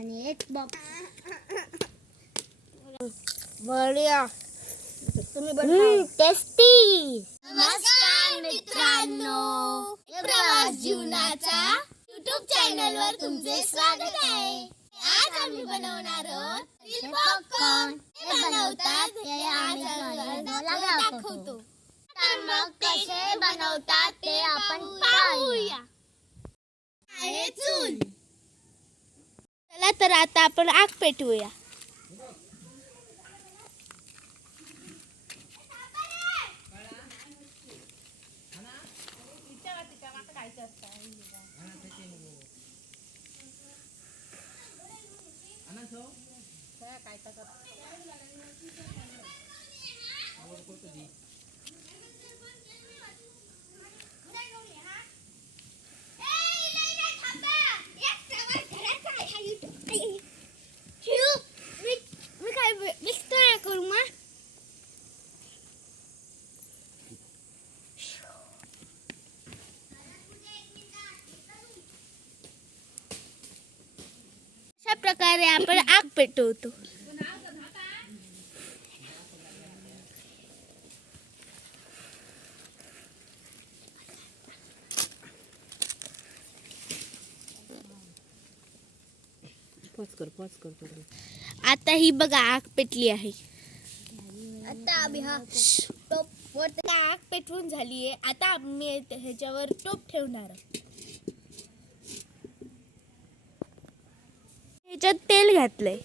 आणि एक बॉक्स बढिया. तुम्ही टेस्टी नमस्कार मित्रांनो. प्रवास जीवनाचा युट्यूब चॅनल वर तुमचे स्वागत आहे. आज आम्ही बनवणार आहोत पॉपकॉर्न हे बनवतात. हे आम्ही तुम्हाला दाखवतो. तर मग कसे बनवतात ते आपण पाहूया आहे चूल चला तर आता आपण आग पेटवूया मी अशा प्रकारे आपण आग पेटवतो. आता ही बघा आग पेटली आहे आता आम्ही हा टोप वर आग पेटवून झाली आहे आता आम्ही ह्याच्यावर टोप ठेवणार आहोत. ह्याच्यात तेल घातलंय.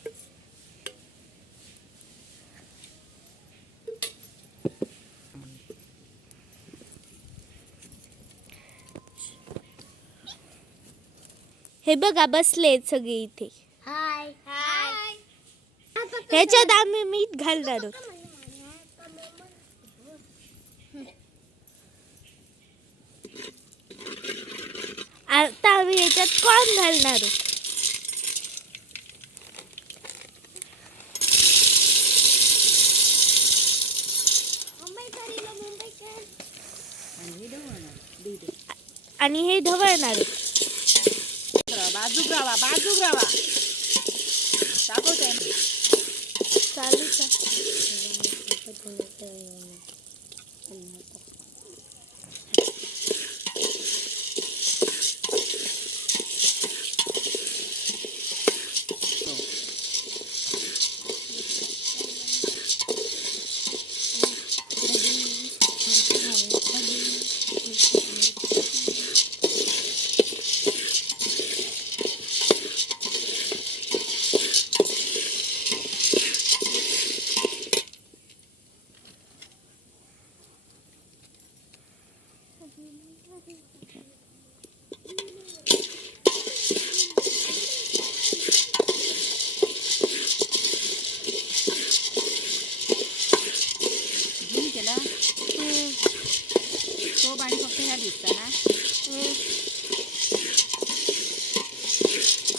हे बघा बसले सगळे इथे. हाय हाय ह्याच्यात आम्ही मीठ घालणार आहोत. आता आम्ही ह्याच्यात कॉर्न घालणार आहोत. आणि हे ढवळणार आहोत राहा, बाजूक राहा बाजूक राहा दाखवते चालू तो आणि फक्त ह्या दिसता ना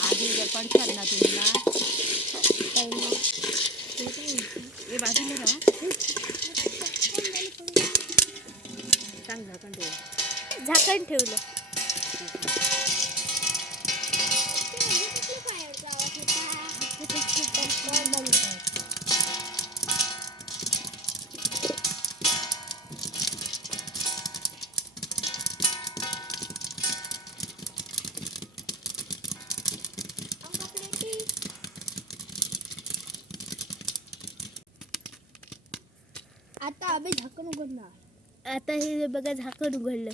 आधी जर पडतात ना तुम्ही ना हे बाजूला राहा सांग झाकण ठेव झाकण ठेवलं. आता आम्ही झाकण उघडणार. आता हे बघा झाकण उघडलं.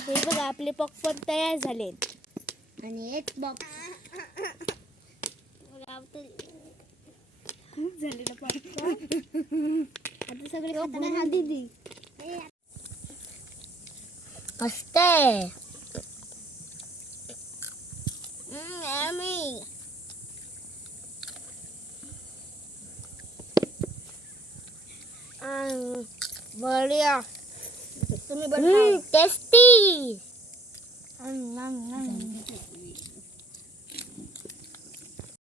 हे बघा आपले पॉपकॉर्न तयार झाले. आणि एक खूप झाले ना आता सगळे खाताना हा दीदी. मस्त आहे. बढिया तुम्ही टेस्टी